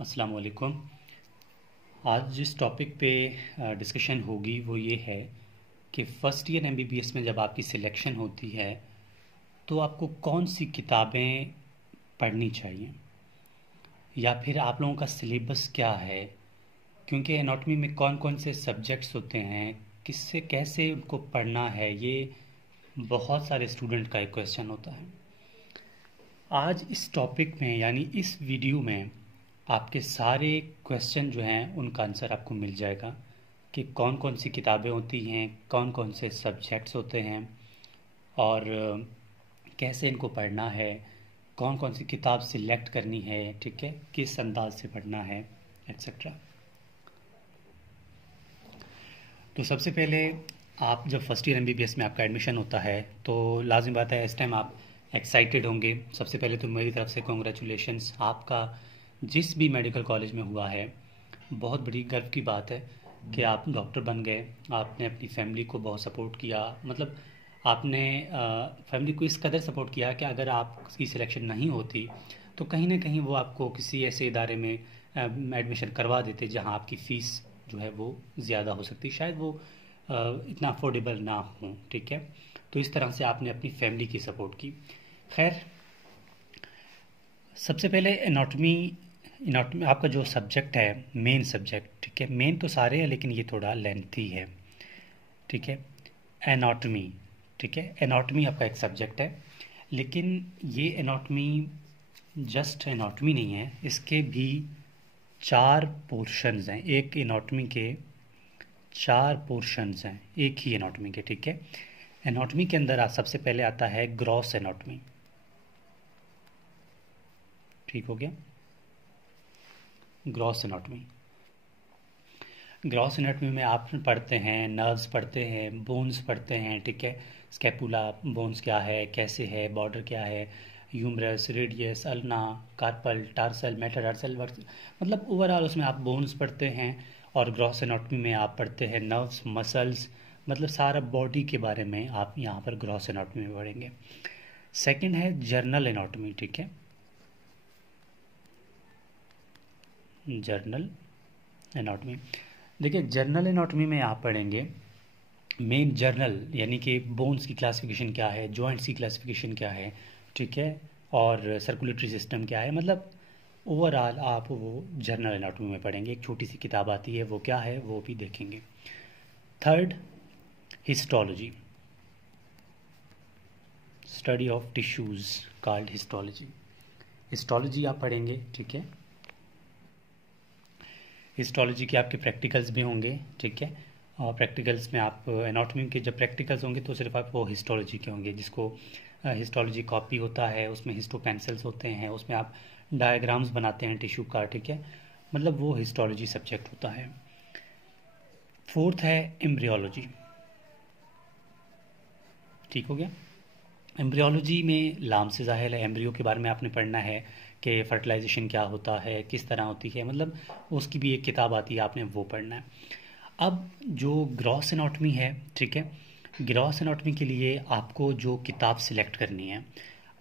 अस्सलाम वालेकुम। आज जिस टॉपिक पे डिस्कशन होगी वो ये है कि फ़र्स्ट ईयर एमबीबीएस में जब आपकी सिलेक्शन होती है तो आपको कौन सी किताबें पढ़नी चाहिए या फिर आप लोगों का सिलेबस क्या है, क्योंकि एनाटॉमी में कौन कौन से सब्जेक्ट्स होते हैं, किससे कैसे उनको पढ़ना है, ये बहुत सारे स्टूडेंट का एक क्वेश्चन होता है। आज इस टॉपिक में यानी इस वीडियो में आपके सारे क्वेश्चन जो हैं उनका आंसर आपको मिल जाएगा कि कौन कौन सी किताबें होती हैं, कौन कौन से सब्जेक्ट्स होते हैं और कैसे इनको पढ़ना है, कौन कौन सी किताब सिलेक्ट करनी है, ठीक है, किस अंदाज से पढ़ना है, एक्सेट्रा। तो सबसे पहले आप जब फर्स्ट ईयर एमबीबीएस में आपका एडमिशन होता है तो लाजिम बात है इस टाइम आप एक्साइटेड होंगे। सबसे पहले तो मेरी तरफ से कॉन्ग्रेचुलेशंस, आपका जिस भी मेडिकल कॉलेज में हुआ है बहुत बड़ी गर्व की बात है कि आप डॉक्टर बन गए। आपने अपनी फैमिली को बहुत सपोर्ट किया, मतलब आपने फैमिली को इस कदर सपोर्ट किया कि अगर आपकी सिलेक्शन नहीं होती तो कहीं ना कहीं वो आपको किसी ऐसे इदारे में एडमिशन करवा देते जहां आपकी फ़ीस जो है वो ज़्यादा हो सकती, शायद वो इतना अफोर्डेबल ना हो, ठीक है। तो इस तरह से आपने अपनी फैमिली की सपोर्ट की। खैर, सबसे पहले एनाटॉमी आपका जो सब्जेक्ट है, मेन सब्जेक्ट, ठीक है, मेन तो सारे हैं लेकिन ये थोड़ा लेंथी है, ठीक है। एनाटॉमी, ठीक है, एनाटॉमी आपका एक सब्जेक्ट है, लेकिन ये एनाटॉमी जस्ट एनाटॉमी नहीं है, इसके भी 4 पोर्शंस हैं। एक एनाटॉमी के 4 पोर्शंस हैं एक ही एनाटॉमी के, ठीक है। एनाटॉमी के अंदर सबसे पहले आता है ग्रॉस एनाटॉमी, ठीक हो गया। ग्रॉस एनाटॉमी, ग्रॉस एनाटॉमी में आप पढ़ते हैं नर्व्स पढ़ते हैं, बोन्स पढ़ते हैं, ठीक है। स्कैपुला बोन्स क्या है, कैसे है, बॉर्डर क्या है, humerus, radius, ulna, carpal, tarsal, metatarsal, मतलब ओवरऑल उसमें आप बोन्स पढ़ते हैं। और ग्रॉस एनाटॉमी में आप पढ़ते हैं नर्व्स, मसल्स, मतलब सारा बॉडी के बारे में आप यहाँ पर ग्रॉस एनाटॉमी में पढ़ेंगे। सेकंड है जर्नल एनाटॉमी, ठीक है, जर्नल एनाटॉमी। देखिए, जर्नल एनाटॉमी में आप पढ़ेंगे मेन जर्नल यानी कि बोन्स की क्लासिफिकेशन क्या है, जॉइंट्स की क्लासिफिकेशन क्या है, ठीक है, और सर्कुलेटरी सिस्टम क्या है, मतलब ओवरऑल आप वो जर्नल एनाटॉमी में पढ़ेंगे। एक छोटी सी किताब आती है, वो क्या है वो भी देखेंगे। Third, histology, study of tissues called histology. Histology आप पढ़ेंगे, ठीक है। हिस्टोलॉजी के आपके प्रैक्टिकल्स भी होंगे, ठीक है, और प्रैक्टिकल्स में आप एनाटॉमी के जब प्रैक्टिकल्स होंगे तो सिर्फ आप वो हिस्टोलॉजी के होंगे, जिसको हिस्टोलॉजी कॉपी होता है, उसमें हिस्टो पेंसिल्स होते हैं, उसमें आप डायग्राम्स बनाते हैं टिश्यू का, ठीक है, मतलब वो हिस्टोलॉजी सब्जेक्ट होता है। फोर्थ है एम्ब्रियोलॉजी, ठीक हो गया। एम्ब्रियोलॉजी में लाम से ज़ाहिर है एम्ब्रियो के बारे में आपने पढ़ना है कि फर्टिलाइजेशन क्या होता है, किस तरह होती है, मतलब उसकी भी एक किताब आती है, आपने वो पढ़ना है। अब जो ग्रॉस एनाटॉमी है, ठीक है, ग्रॉस एनाटॉमी के लिए आपको जो किताब सिलेक्ट करनी है,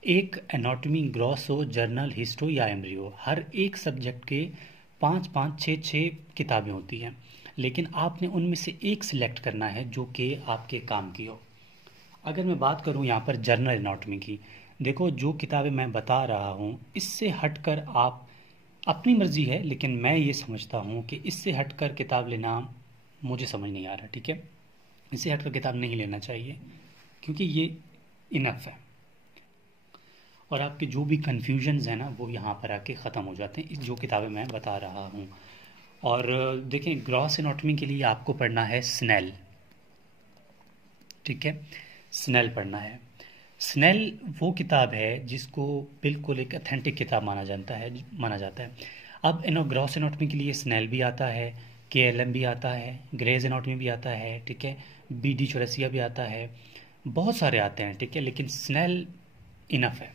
एक एनाटॉमी ग्रॉस हो, जर्नल, हिस्टो या एम्ब्रियो, हर एक सब्जेक्ट के 5-5, 6-6 किताबें होती हैं, लेकिन आपने उनमें से एक सिलेक्ट करना है जो कि आपके काम की हो। अगर मैं बात करूं यहाँ पर जर्नल एनाटॉमी की, देखो जो किताबें मैं बता रहा हूँ इससे हटकर आप, अपनी मर्जी है लेकिन मैं ये समझता हूँ कि इससे हटकर किताब लेना मुझे समझ नहीं आ रहा, ठीक है, इससे हटकर किताब नहीं लेना चाहिए क्योंकि ये इनफ है और आपके जो भी कन्फ्यूजन्स हैं ना वो यहाँ पर आके ख़त्म हो जाते हैं, जो किताबें मैं बता रहा हूँ। और देखें, ग्रॉस एनाटॉमी के लिए आपको पढ़ना है स्नेल, ठीक है, स्नेल पढ़ना है। स्नेल वो किताब है जिसको बिल्कुल एक अथेंटिक किताब माना जाता है। अब ग्रॉस एनाटॉमी के लिए स्नेल भी आता है, केएलएम भी आता है, ग्रेज एनाटॉमी भी आता है, ठीक है, बीडी चौरसिया भी आता है, बहुत सारे आते हैं, ठीक है, लेकिन स्नेल इनफ है,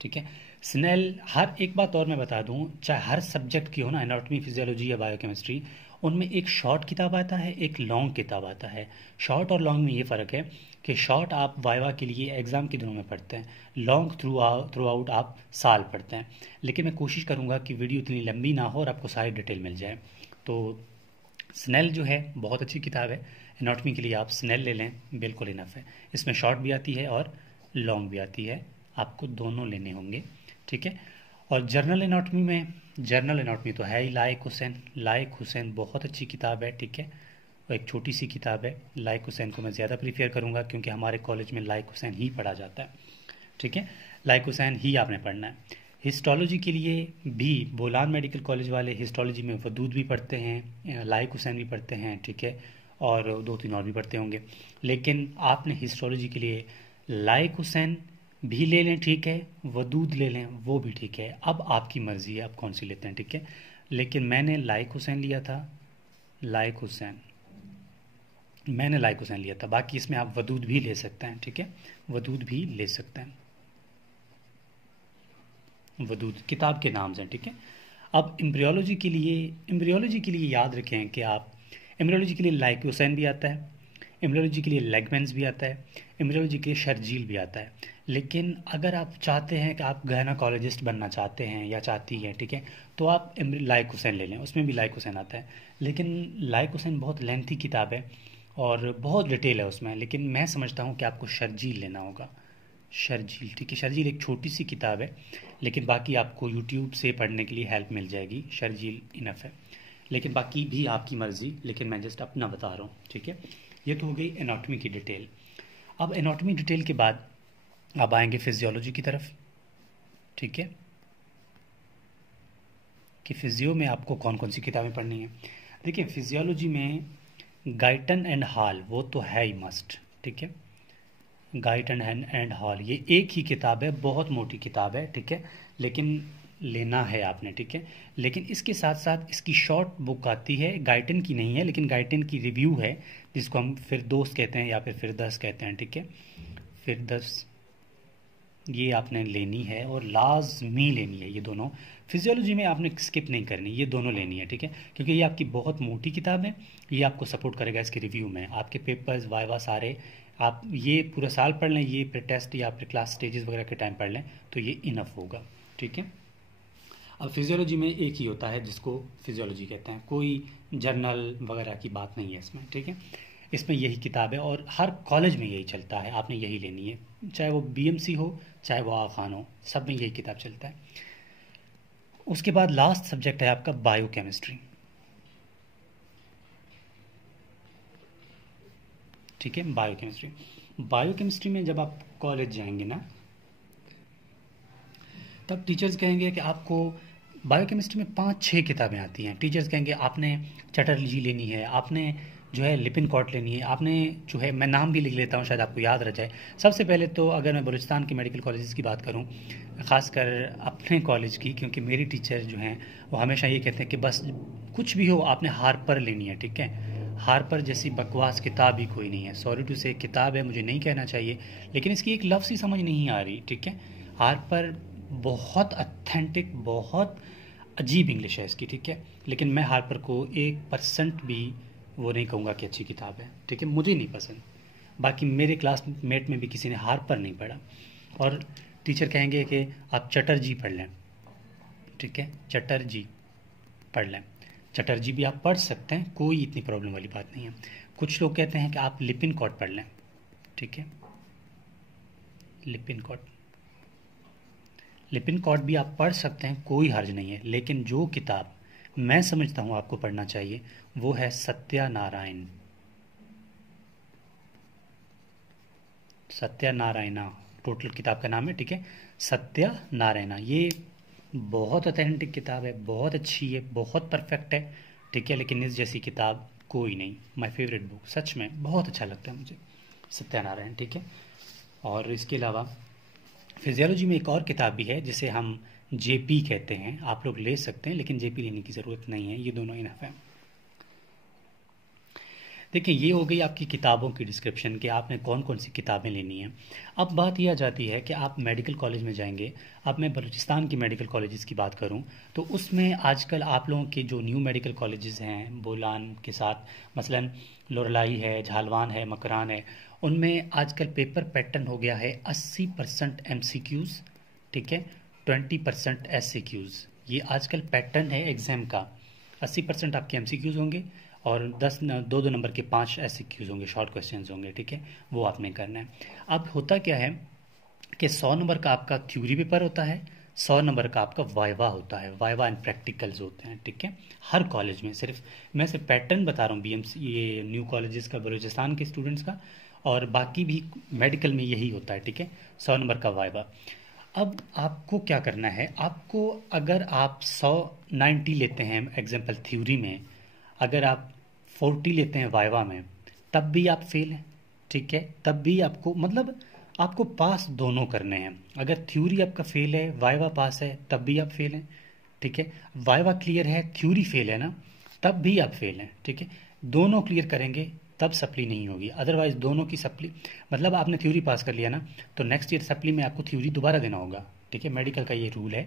ठीक है। स्नेल, हर एक बात और मैं बता दूं, चाहे हर सब्जेक्ट की हो ना, एनाटॉमी, फिजियोलॉजी या बायोकेमिस्ट्री, उनमें एक शॉर्ट किताब आता है, एक लॉन्ग किताब आता है। शॉर्ट और लॉन्ग में ये फ़र्क है कि शॉर्ट आप वाइवा के लिए एग्ज़ाम के दिनों में पढ़ते हैं, लॉन्ग थ्रू आउट आप साल पढ़ते हैं। लेकिन मैं कोशिश करूँगा कि वीडियो इतनी लंबी ना हो और आपको सारी डिटेल मिल जाए। तो स्नेल जो है बहुत अच्छी किताब है, एनाटॉमी के लिए आप स्नेल ले लें, बिल्कुल इनफ है। इसमें शॉर्ट भी आती है और लॉन्ग भी आती है, आपको दोनों लेने होंगे, ठीक है। और जर्नल एनाटॉमी में, जर्नल एनाटॉमी तो है ही लायक हुसैन बहुत अच्छी किताब है, ठीक है। और एक छोटी सी किताब है, लायक हुसैन को मैं ज़्यादा प्रीफेयर करूँगा क्योंकि हमारे कॉलेज में लायक हुसैन ही पढ़ा जाता है, ठीक है। लायक हुसैन ही आपने पढ़ना है। हिस्टोलॉजी के लिए भी बोलान मेडिकल कॉलेज वाले हिस्टोलॉजी में वदूद भी पढ़ते हैं, लायक हुसैन भी पढ़ते हैं, ठीक है, और 2-3 और भी पढ़ते होंगे। लेकिन आपने हिस्टोलॉजी के लिए लायक हुसैन भी ले लें, ठीक है, वदूद ले लें, वो भी ठीक है। अब आपकी मर्ज़ी है आप कौन सी लेते हैं, ठीक है। लेकिन मैंने लायक हुसैन लिया था, मैंने लायक हुसैन लिया था। बाकी इसमें आप वदूद भी ले सकते हैं, ठीक है, वदूद भी ले सकते हैं। वदूद किताब के नाम हैं, ठीक है। अब एम्ब्रियोलॉजी के लिए याद रखें कि आप एम्ब्रियोलॉजी के लिए लायक हुसैन भी आता है, एम्ब्रियोलॉजी के लिए लेगमेंस भी आता है, एम्ब्रियोलॉजी के लिए शर्जील भी आता है। लेकिन अगर आप चाहते हैं कि आप गायनोकोलॉजिस्ट बनना चाहते हैं या चाहती हैं, ठीक है, तो आप लायक हुसैन ले लें, उसमें भी लायक हुसैन आता है। लेकिन लायक हुसैन बहुत लेंथी किताब है और बहुत डिटेल है उसमें, लेकिन मैं समझता हूँ कि आपको शर्जील लेना होगा, शर्जील, ठीक है। शर्जील एक छोटी सी किताब है, लेकिन बाकी आपको यूट्यूब से पढ़ने के लिए हेल्प मिल जाएगी, शर्जील इनफ है। लेकिन बाकी भी आपकी मर्ज़ी, लेकिन मैं जस्ट अपना बता रहा हूँ, ठीक है। ये तो हो गई एनाटॉमी की डिटेल। अब एनाटॉमी डिटेल के बाद अब आएंगे फिजियोलॉजी की तरफ, ठीक है, कि फिजियो में आपको कौन कौन सी किताबें पढ़नी है। देखिए फिजियोलॉजी में गाइटन एंड हॉल वो तो है ही मस्ट, ठीक है। गाइटन एंड हॉल ये एक ही किताब है, बहुत मोटी किताब है, ठीक है, लेकिन लेना है आपने, ठीक है। लेकिन इसके साथ साथ इसकी शॉर्ट बुक आती है, गाइटन की नहीं है लेकिन गाइटन की रिव्यू है, जिसको हम फिरदौस कहते हैं या फिर फिरदस कहते हैं, ठीक है, फिरदस। ये आपने लेनी है और लाजमी लेनी है, ये दोनों फिजियोलॉजी में आपने स्किप नहीं करनी, ये दोनों लेनी है, ठीक है, क्योंकि ये आपकी बहुत मोटी किताब है। ये आपको सपोर्ट करेगा इसके रिव्यू में, आपके पेपर्स वाइवा सारे आप ये पूरा साल पढ़ लें, ये प्री टेस्ट या प्री क्लास स्टेजेस वगैरह के टाइम पढ़ लें तो ये इनफ होगा, ठीक है। अब फिजियोलॉजी में एक ही होता है जिसको फिजियोलॉजी कहते हैं, कोई जर्नल वगैरह की बात नहीं है इसमें, ठीक है। इसमें यही किताब है और हर कॉलेज में यही चलता है, आपने यही लेनी है, चाहे वो बीएमसी हो चाहे वो आखान हो, सब में यही किताब चलता है। उसके बाद लास्ट सब्जेक्ट है आपका बायोकेमिस्ट्री, ठीक है। बायोकेमिस्ट्री में जब आप कॉलेज जाएंगे ना, तब टीचर्स कहेंगे कि आपको बायोकेमिस्ट्री में 5-6 किताबें आती हैं। टीचर्स कहेंगे आपने चटर्जी लेनी है, आपने जो है लिपिनकॉट लेनी है, आपने जो है, मैं नाम भी लिख लेता हूँ शायद आपको याद रह जाए। सबसे पहले तो अगर मैं बलूचिस्तान के मेडिकल कॉलेजेस की बात करूँ, ख़ासकर अपने कॉलेज की, क्योंकि मेरी टीचर जो हैं वो हमेशा ये कहते हैं कि बस कुछ भी हो आपने हार्पर लेनी है, ठीक है। हार्पर जैसी बकवास किताब ही कोई नहीं है, सॉरी टू से किताब है, मुझे नहीं कहना चाहिए, लेकिन इसकी एक लफ्ज़ ही समझ नहीं आ रही, ठीक है। हार्पर बहुत ऑथेंटिक, बहुत अजीब इंग्लिश है इसकी, ठीक है। लेकिन मैं हार्पर को 1% भी वो नहीं कहूँगा कि अच्छी किताब है, ठीक है, मुझे नहीं पसंद। बाकी मेरे क्लासमेट में भी किसी ने हार्पर नहीं पढ़ा, और टीचर कहेंगे कि आप चटर्जी पढ़ लें, ठीक है, चटर्जी पढ़ लें। चटर्जी भी आप पढ़ सकते हैं, कोई इतनी प्रॉब्लम वाली बात नहीं है। कुछ लोग कहते हैं कि आप लिपिनकॉट पढ़ लें, ठीक है, लिपिनकॉट भी आप पढ़ सकते हैं, कोई हर्ज नहीं है। लेकिन जो किताब मैं समझता हूँ आपको पढ़ना चाहिए वो है सत्यानारायणा, टोटल किताब का नाम है, ठीक है, सत्यानारायणा। ये बहुत ऑथेंटिक किताब है, बहुत अच्छी है, बहुत परफेक्ट है, ठीक है, लेकिन इस जैसी किताब कोई नहीं। माय फेवरेट बुक, सच में बहुत अच्छा लगता है मुझे सत्यानारायण, ठीक है। और इसके अलावा फिजियोलॉजी में एक और किताब भी है जिसे हम जेपी कहते हैं, आप लोग ले सकते हैं, लेकिन जेपी लेने की ज़रूरत नहीं है, ये दोनों इनफ है। देखिए ये हो गई आपकी किताबों की डिस्क्रिप्शन कि आपने कौन कौन सी किताबें लेनी है। अब बात यह आ जाती है कि आप मेडिकल कॉलेज में जाएंगे। अब मैं बलूचिस्तान की मेडिकल कॉलेजेस की बात करूं तो उसमें आजकल आप लोगों के जो न्यू मेडिकल कॉलेजेस हैं बोलान के साथ, मसलन लोरलाई है, झालवान है, मकरान है, उनमें आजकल पेपर पैटर्न हो गया है 80% MCQs, ठीक है, 20% SCQs। ये आजकल पैटर्न है एग्जाम का। 80% आपके MCQs होंगे और 2 नंबर के 5 SCQs होंगे, शॉर्ट क्वेश्चंस होंगे, ठीक है, वो आपने करना है। अब होता क्या है कि 100 नंबर का आपका थ्योरी पेपर होता है, 100 नंबर का आपका वाइवा होता है, वाइवा एंड प्रैक्टिकल्स होते हैं, ठीक है, हर कॉलेज में। मैं सिर्फ पैटर्न बता रहा हूँ BMC ये न्यू कॉलेजेस का, बलूचिस्तान के स्टूडेंट्स का, और बाकी भी मेडिकल में यही होता है, ठीक है, 100 नंबर का वाइवा। अब आपको क्या करना है, आपको अगर आप 90 लेते हैं एग्जाम्पल थ्योरी में, अगर आप 40 लेते हैं वाइवा में, तब भी आप फेल हैं, ठीक है, तब भी आपको मतलब आपको पास दोनों करने हैं। अगर थ्योरी आपका फेल है, वाइवा पास है, तब भी आप फेल हैं, ठीक है। वाइवा क्लियर है, थ्योरी फेल है ना, तब भी आप फेल हैं, ठीक है। दोनों क्लियर करेंगे तब सप्ली नहीं होगी, अदरवाइज दोनों की सप्ली, मतलब आपने थ्योरी पास कर लिया ना, तो नेक्स्ट ईयर सप्ली में आपको थ्योरी दोबारा देना होगा, ठीक है। मेडिकल का ये रूल है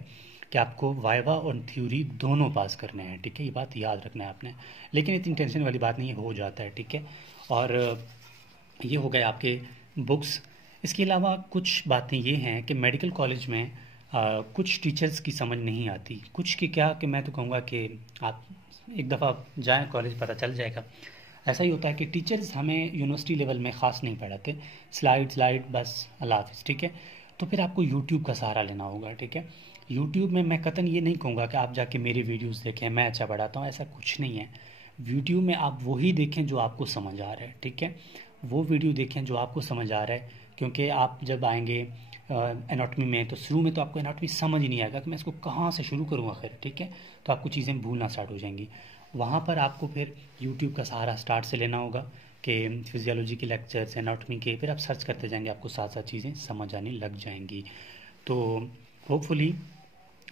कि आपको वाइवा और थ्योरी दोनों पास करने हैं, ठीक है, ये बात याद रखना है आपने। लेकिन इतनी टेंशन वाली बात नहीं है, हो जाता है, ठीक है। और ये हो गए आपके बुक्स। इसके अलावा कुछ बातें ये हैं कि मेडिकल कॉलेज में कुछ टीचर्स की समझ नहीं आती, कुछ की क्या, कि मैं तो कहूँगा कि आप एक दफ़ा जाएं कॉलेज, पता चल जाएगा। ऐसा ही होता है कि टीचर्स हमें यूनिवर्सिटी लेवल में ख़ास नहीं पढ़ाते, स्लाइड बस, अल्लाह हाफिज़, ठीक है। तो फिर आपको यूट्यूब का सहारा लेना होगा, ठीक है। यूट्यूब में मैं कतन ये नहीं कहूँगा कि आप जाके मेरे वीडियोज़ देखें, मैं अच्छा पढ़ाता हूँ, ऐसा कुछ नहीं है। यूट्यूब में आप वही देखें जो आपको समझ आ रहा है, ठीक है, वो वीडियो देखें जो आपको समझ आ रहा है। क्योंकि आप जब आएंगे एनाटॉमी में, तो शुरू में तो आपको एनाटॉमी समझ ही नहीं आएगा कि मैं इसको कहाँ से शुरू करूँ आखिर, ठीक है, तो आपको चीज़ें भूलना स्टार्ट हो जाएंगी। वहाँ पर आपको फिर यूट्यूब का सहारा स्टार्ट से लेना होगा कि फिजियोलॉजी के लेक्चर्स, एनाटॉमी के, फिर आप सर्च करते जाएंगे, आपको साथ साथ चीज़ें समझ आने लग जाएंगी। तो होपफुली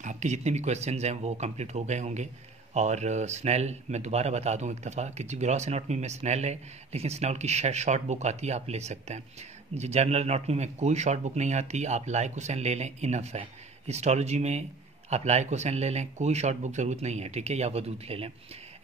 आपके जितने भी क्वेश्चंस हैं वो कंप्लीट हो गए होंगे। और स्नेल मैं दोबारा बता दूं एक दफ़ा कि ग्रॉस एनाटॉमी में स्नेल है, लेकिन स्नेल की शॉर्ट बुक आती है, आप ले सकते हैं। जनरल एनाटॉमी में कोई शॉर्ट बुक नहीं आती, आप लाइकोसेन ले लें, इनफ है। हिस्टोलॉजी में आप लाइकोसेन ले लें, कोई शॉर्ट बुक ज़रूरत नहीं है, ठीक है, या वदूत ले लें।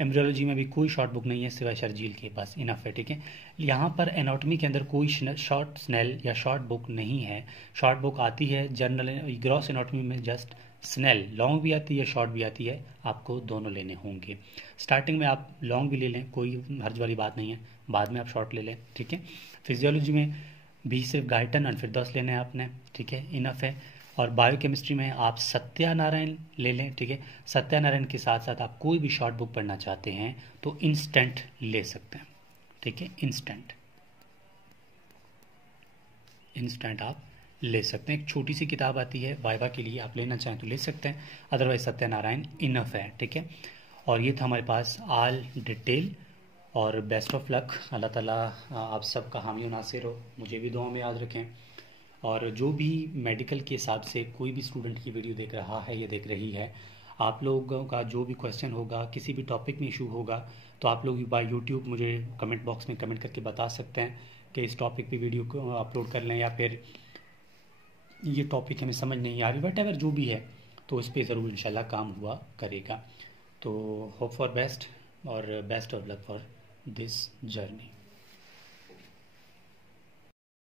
एम्ब्रियोलॉजी में भी कोई शॉर्ट बुक नहीं है सिवाय शर्जील के, बस इनफ है, ठीक है। यहाँ पर एनाटॉमी के अंदर कोई शॉर्ट स्नेल या शॉर्ट बुक नहीं है। शॉर्ट बुक आती है जनरल ग्रॉस एनाटॉमी में, जस्ट स्नेल, लॉन्ग भी आती है, शॉर्ट भी आती है, आपको दोनों लेने होंगे। स्टार्टिंग में आप लॉन्ग भी ले लें, कोई हर्ज वाली बात नहीं है, बाद में आप शॉर्ट ले लें, ठीक है। फिजियोलॉजी में भी सिर्फ गाइटन और फिर 10 लेने हैं आपने, ठीक है, इनफ है। और बायोकेमिस्ट्री में आप सत्यानारायण ले लें, ठीक है। सत्यानारायण के साथ साथ आप कोई भी शॉर्ट बुक पढ़ना चाहते हैं तो इंस्टेंट ले सकते हैं, ठीक है, इंस्टेंट आप ले सकते हैं। एक छोटी सी किताब आती है वाइवा के लिए, आप लेना चाहें तो ले सकते हैं, अदरवाइज सत्यानारायण इनफ है, ठीक है। और ये था हमारे पास ऑल डिटेल। और बेस्ट ऑफ लक, अल्लाह ताला आप सबका हामी और नासिर हो, मुझे भी दुआ में याद रखें। और जो भी मेडिकल के हिसाब से कोई भी स्टूडेंट की वीडियो देख रहा है या देख रही है, आप लोगों का जो भी क्वेश्चन होगा, किसी भी टॉपिक में इशू होगा, तो आप लोग बाय यूट्यूब मुझे कमेंट बॉक्स में कमेंट करके बता सकते हैं कि इस टॉपिक पे वीडियो को अपलोड कर लें, या फिर ये टॉपिक हमें समझ नहीं आ रही, वट एवर जो भी है, तो इस पर ज़रूर इंशाल्लाह काम हुआ करेगा। तो होप फॉर बेस्ट और best of luck for this journey.